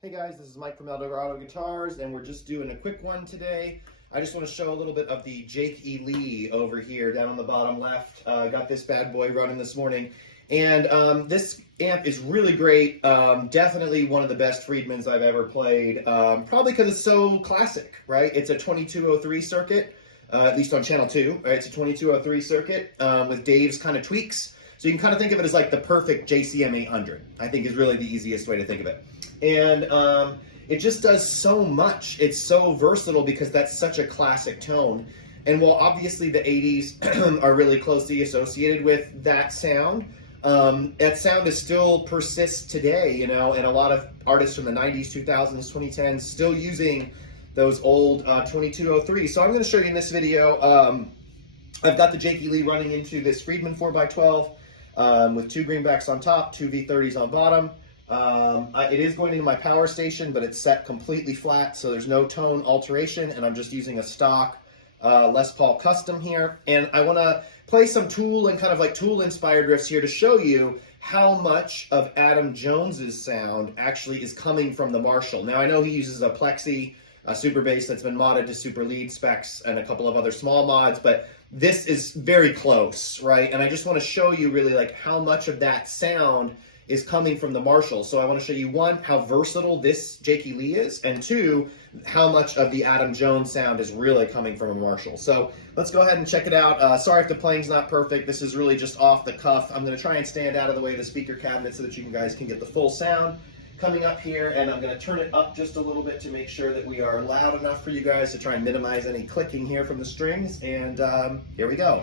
Hey guys, this is Mike from Eldorado Guitars, and we're just doing a quick one today. I just want to show a little bit of the Jake E. Lee over here down on the bottom left. Got this bad boy running this morning. And this amp is really great. Definitely one of the best Friedmans I've ever played. Probably because it's so classic, right? It's a 2203 circuit, at least on channel 2. Right? It's a 2203 circuit with Dave's kind of tweaks. So you can kind of think of it as like the perfect JCM 800, I think is really the easiest way to think of it. And it just does so much. It's so versatile because that's such a classic tone. And while obviously the 80s are really closely associated with that sound is still persists today, you know, and a lot of artists from the 90s, 2000s, 2010s still using those old 2203. So I'm going to show you in this video, I've got the Jake E. Lee running into this Friedman 4x12 with 2 greenbacks on top, 2 V30s on bottom. It is going into my power station, but it's set completely flat, so there's no tone alteration, and I'm just using a stock Les Paul Custom here. And I want to play some Tool and kind of like Tool-inspired riffs here to show you how much of Adam Jones's sound actually is coming from the Marshall. Now, I know he uses a Plexi, a super bass that's been modded to super lead specs and a couple of other small mods, but this is very close, right? And I just want to show you really like how much of that sound is coming from the Marshall. So I want to show you, 1, how versatile this Jake E. Lee is, and 2, how much of the Adam Jones sound is really coming from a Marshall. So let's go ahead and check it out. Sorry if the playing's not perfect. This is really just off the cuff. I'm going to try and stand out of the way of the speaker cabinet so that you guys can get the full sound coming up here, and I'm going to turn it up just a little bit to make sure that we are loud enough for you guys to try and minimize any clicking here from the strings, and here we go.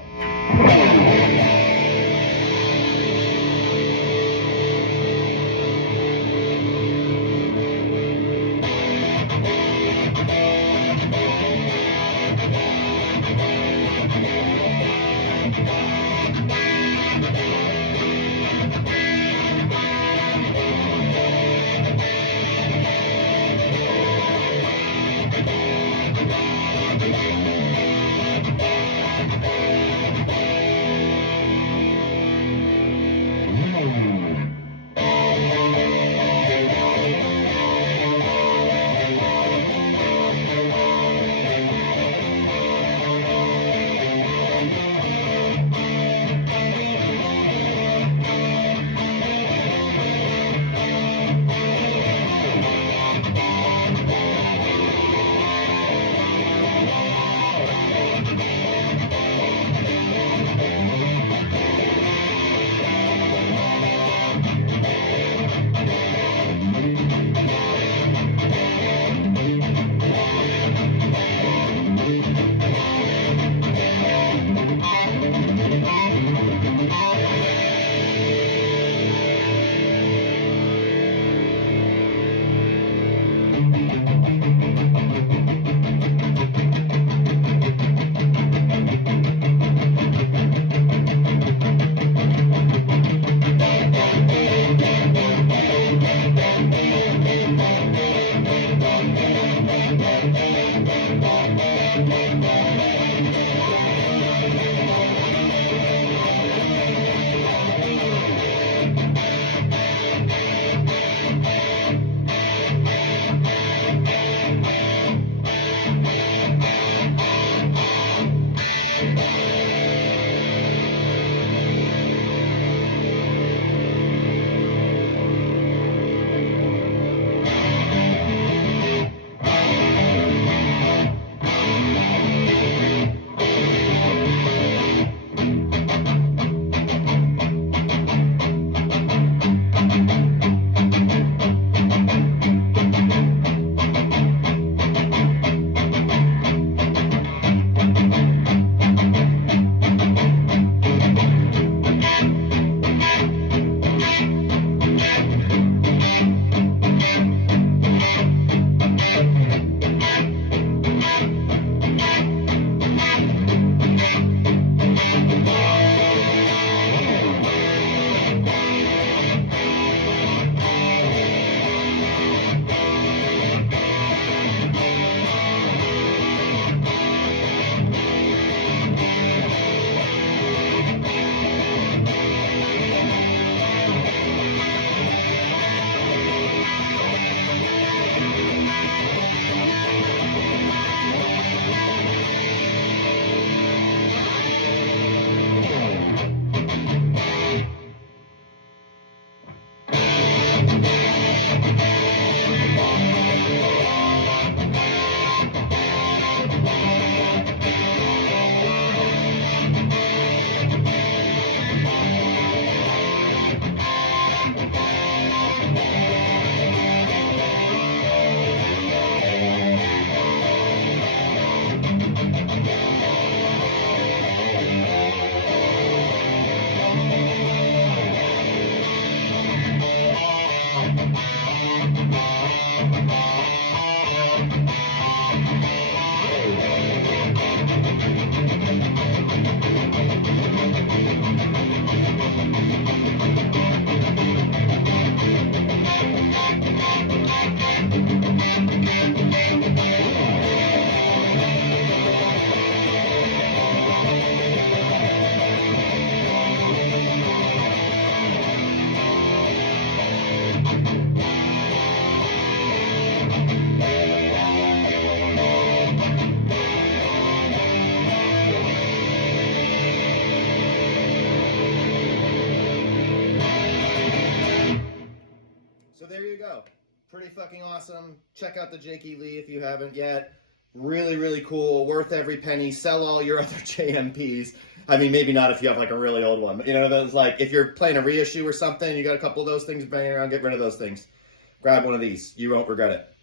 go. Pretty fucking awesome. Check out the Jake E. Lee if you haven't yet. Really, really cool. Worth every penny. Sell all your other JMPs. I mean, maybe not if you have like a really old one. But, you know, those like if you're playing a reissue or something, you got a couple of those things banging around, get rid of those things. Grab one of these. You won't regret it.